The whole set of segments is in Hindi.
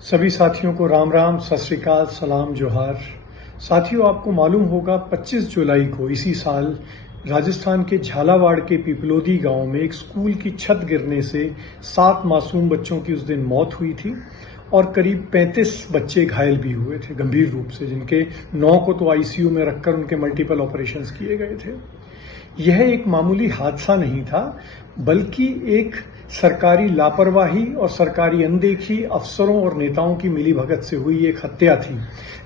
सभी साथियों को राम राम, सत श्री अकाल, सलाम, जोहार। साथियों, आपको मालूम होगा 25 जुलाई को इसी साल राजस्थान के झालावाड़ के पिपलोदी गांव में एक स्कूल की छत गिरने से 7 मासूम बच्चों की उस दिन मौत हुई थी और करीब 35 बच्चे घायल भी हुए थे गंभीर रूप से, जिनके 9 को तो आईसीयू में रखकर उनके मल्टीपल ऑपरेशंस किए गए थे। यह एक मामूली हादसा नहीं था, बल्कि एक सरकारी लापरवाही और सरकारी अनदेखी, अफसरों और नेताओं की मिलीभगत से हुई एक हत्या थी,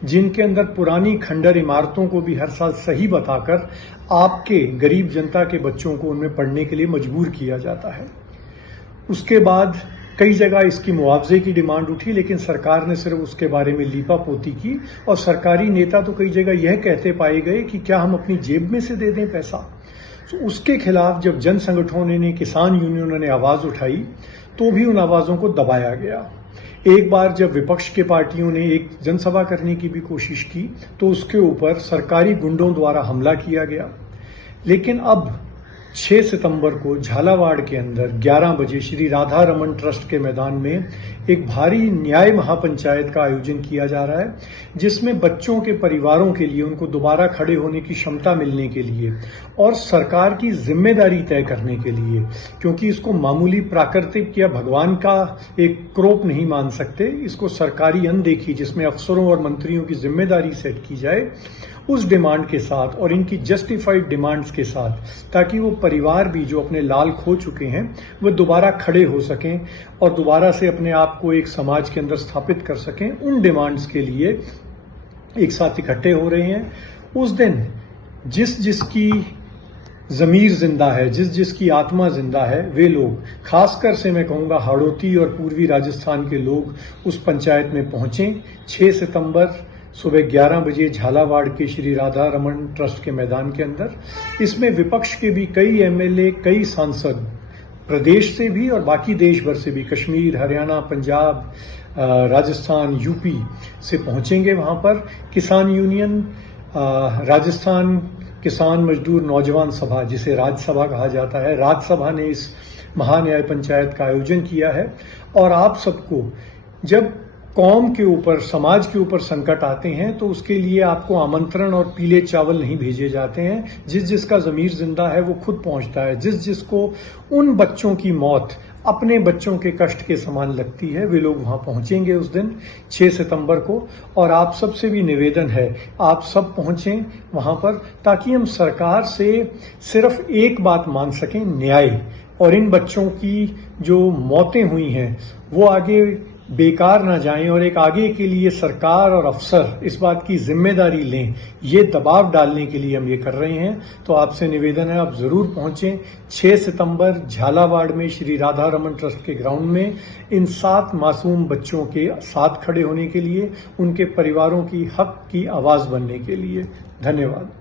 जिनके अंदर पुरानी खंडर इमारतों को भी हर साल सही बताकर आपके गरीब जनता के बच्चों को उनमें पढ़ने के लिए मजबूर किया जाता है। उसके बाद कई जगह इसकी मुआवजे की डिमांड उठी, लेकिन सरकार ने सिर्फ उसके बारे में लीपापोती की और सरकारी नेता तो कई जगह यह कहते पाए गए कि क्या हम अपनी जेब में से दे दें पैसा। तो उसके खिलाफ जब जन संगठनों ने, किसान यूनियनों ने आवाज उठाई तो भी उन आवाजों को दबाया गया। एक बार जब विपक्ष के पार्टियों ने एक जनसभा करने की भी कोशिश की तो उसके ऊपर सरकारी गुंडों द्वारा हमला किया गया। लेकिन अब 6 सितंबर को झालावाड़ के अंदर 11 बजे श्री राधा रमन ट्रस्ट के मैदान में एक भारी न्याय महापंचायत का आयोजन किया जा रहा है, जिसमें बच्चों के परिवारों के लिए उनको दोबारा खड़े होने की क्षमता मिलने के लिए और सरकार की जिम्मेदारी तय करने के लिए, क्योंकि इसको मामूली प्राकृतिक या भगवान का एक क्रोप नहीं मान सकते, इसको सरकारी अनदेखी जिसमें अफसरों और मंत्रियों की जिम्मेदारी सेट की जाए, उस डिमांड के साथ और इनकी जस्टिफाइड डिमांड्स के साथ, ताकि वो परिवार भी जो अपने लाल खो चुके हैं वो दोबारा खड़े हो सकें और दोबारा से अपने आप को एक समाज के अंदर स्थापित कर सकें। उन डिमांड्स के लिए एक साथ इकट्ठे हो रहे हैं। उस दिन जिसकी जमीर जिंदा है, जिसकी आत्मा जिंदा है, वे लोग, खासकर से मैं कहूंगा हाड़ौती और पूर्वी राजस्थान के लोग, उस पंचायत में पहुंचें 6 सितंबर सुबह 11 बजे झालावाड़ के श्री राधा रमन ट्रस्ट के मैदान के अंदर। इसमें विपक्ष के भी कई एमएलए, कई सांसद प्रदेश से भी और बाकी देश भर से भी, कश्मीर, हरियाणा, पंजाब, राजस्थान, यूपी से पहुंचेंगे। वहां पर किसान यूनियन, राजस्थान किसान मजदूर नौजवान सभा, जिसे राजसभा कहा जाता है, राजसभा ने इस महान्याय पंचायत का आयोजन किया है। और आप सबको, जब कौम के ऊपर, समाज के ऊपर संकट आते हैं तो उसके लिए आपको आमंत्रण और पीले चावल नहीं भेजे जाते हैं। जिसका जमीर जिंदा है वो खुद पहुंचता है। जिसको उन बच्चों की मौत अपने बच्चों के कष्ट के समान लगती है, वे लोग वहां पहुंचेंगे उस दिन 6 सितंबर को। और आप सबसे भी निवेदन है, आप सब पहुंचें वहां पर, ताकि हम सरकार से सिर्फ एक बात मांग सकें, न्याय। और इन बच्चों की जो मौतें हुई हैं वो आगे बेकार ना जाएं और एक आगे के लिए सरकार और अफसर इस बात की जिम्मेदारी लें, ये दबाव डालने के लिए हम ये कर रहे हैं। तो आपसे निवेदन है, आप जरूर पहुंचें 6 सितंबर झालावाड़ में श्री राधा रमन ट्रस्ट के ग्राउंड में, इन 7 मासूम बच्चों के साथ खड़े होने के लिए, उनके परिवारों की हक की आवाज बनने के लिए। धन्यवाद।